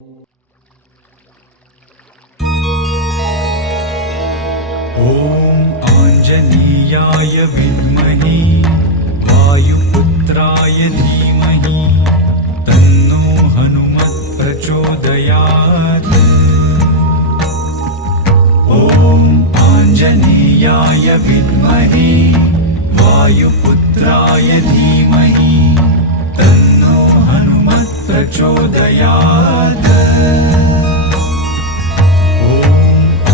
ॐ आञ्जनेयाय विद्महे वायुपुत्राय धीमहि तन्नो हनुमत् प्रचोदयात्। ॐ आञ्जनेयाय विद्महे वायुपुत्राय धीमहि तन्नो हनुमत् प्रचोदयात्।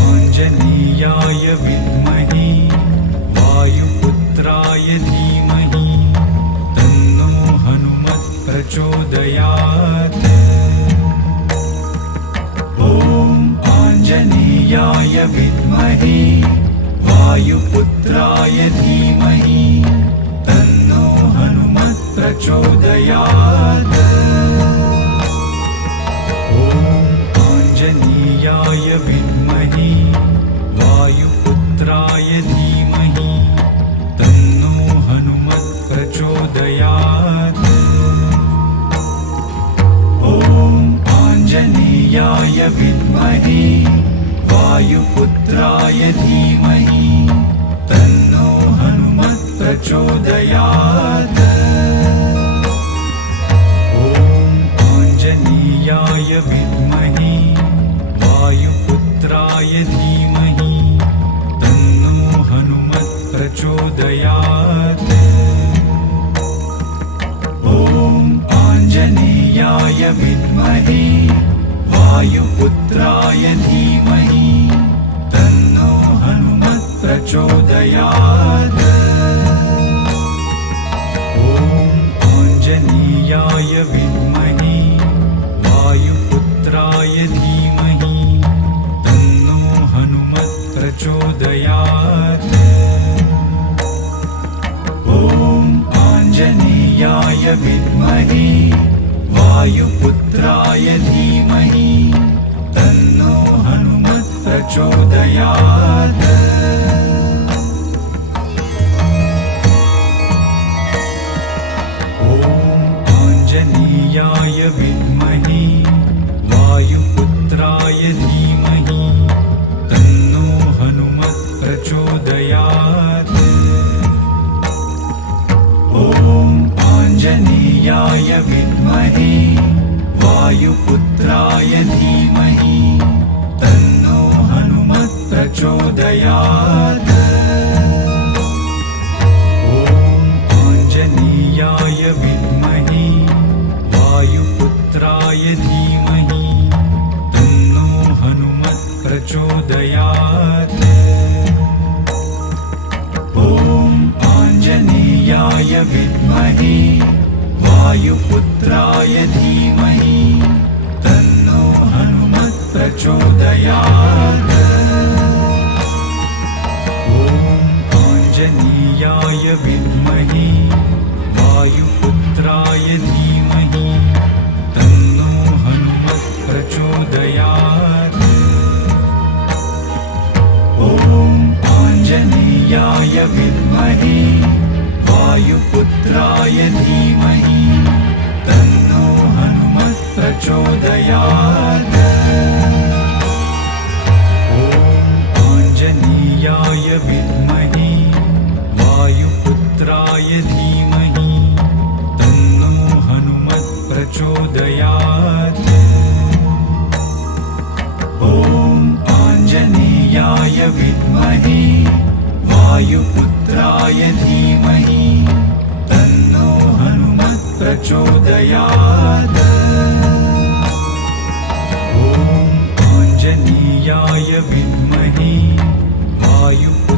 आञ्जनेयाय विद्महे वायुपुत्राय धीमहि तन्नो हनुमत् प्रचोदयात्। ॐ आञ्जनेयाय विद्महे वायुपुत्राय धीमहि तन्नो हनुमत् प्रचोदयात्। आञ्जनेयाय विद्महे वायुपुत्राय धीमहि तन्नो हनुमत् प्रचोदयात्। ॐ आञ्जनेयाय विद्महे वायुपुत्राय धीमहि तन्नो हनुमत् प्रचोदयात्। आञ्जनेयाय विद्महे वायुपुत्राय धीमहि तन्नो हनुमत् प्रचोदयात्। ॐ आञ्जनेयाय विद्महे वायुपुत्राय धीमहि तन्नो हनुमत् प्रचोदयात्। आञ्जनेयाय विद्महे वायुपुत्राय धीमहि तन्नो हनुमत् प्रचोदयात्। ॐ आञ्जनेयाय विद्महे वायुपुत्राय धीमहि तन्नो हनुमत् प्रचोदयात्। आञ्जनेयाय विद्महे वायुपुत्राय धीमहि तन्नो हनुमत् प्रचोदयात्। ॐ आञ्जनेयाय विद्महे वायुपुत्राय धीमहि तन्नो हनुमत् प्रचोदयात्। आञ्जनेयाय विद्महे वायुपुत्राय धीमहि तन्नो हनुमत् प्रचोदयात्। ॐ आञ्जनेयाय विद्महे वायुपुत्राय धीमहि तन्नो हनुमत् प्रचोदयात्। आञ्जनेयाय विद्महे वायुपुत्राय धीमहि तन्नो हनुमत् प्रचोदयात्। आञ्जनेयाय विद्महे वायुपुत्राय धीमहि तन्नो हनुमत् प्रचोदयात्। आञ्जनेयाय विद्महे वायुपुत्राय धीमहि तन्नो हनुमत् प्रचोदयात्। आञ्जनेयाय विद्महे वायुपुत्राय धीमहि तन्नो हनुमत् प्रचोदयात्। आञ्जनेयाय विद्महे वायुपुत्राय